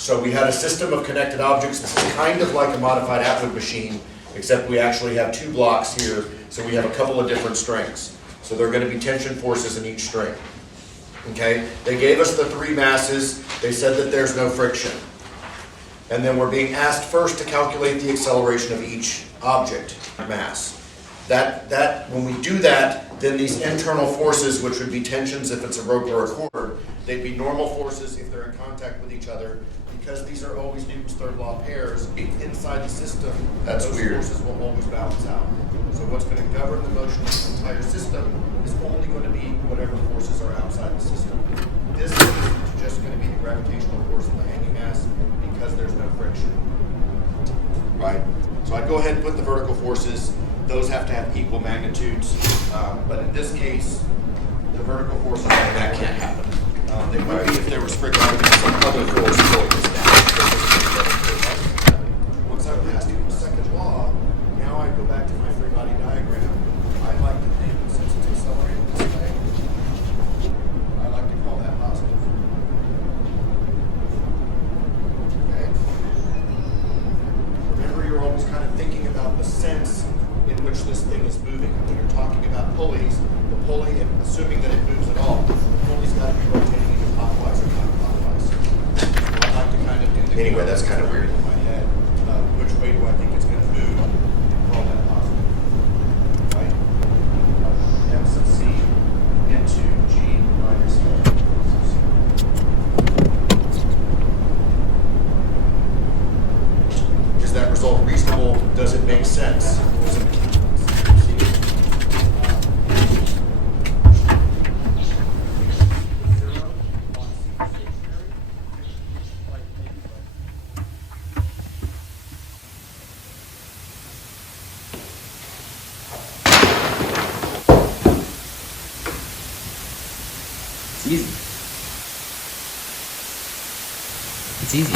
So we had a system of connected objects. This is kind of like a modified Atwood machine, except we actually have two blocks here, so we have a couple of different strings. So there are going to be tension forces in each string. Okay? They gave us the three masses. They said that there's no friction. And then we're being asked first to calculate the acceleration of each object mass. When we do that, then these internal forces, which would be tensions if it's a rope or a cord, they'd be normal forces if they're in contact with each other. Because these are always Newton's third law pairs, inside the system, those forces will always balance out. So what's going to govern the motion of the entire system is only going to be whatever forces are outside the system. This is just going to be the gravitational force of the hanging mass because there's no friction. Right? So I go ahead and put the vertical forces. Those have to have equal magnitudes. But in this case, the vertical forces, that can't happen. They would be if there was friction with some other force pulling this down. Once I've passed Newton's second law, now I go back to my free body diagram. I like to think, since it's accelerated this way, I like to call that positive. Okay? Remember, you're always kind of thinking about the sense in which this thing is moving. And when you're talking about pulleys, the pulley, assuming that it moves at all, the pulley's got to be rotating either clockwise or counterclockwise. So I like to kind of do the anyway, that's kind of weird in my head. Which way do I think it's going to move? Call that positive. Right? M sub C into G minus L. Is that result reasonable? Does it make sense? Easy. It's easy.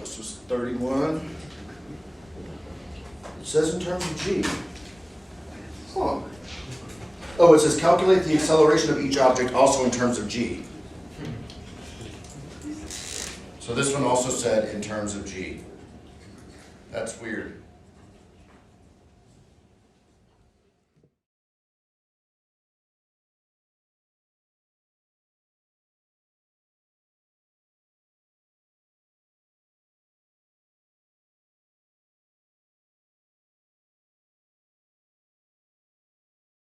This was 31. It says in terms of G. Huh. Oh, it says calculate the acceleration of each object also in terms of G. So this one also said in terms of G. That's weird.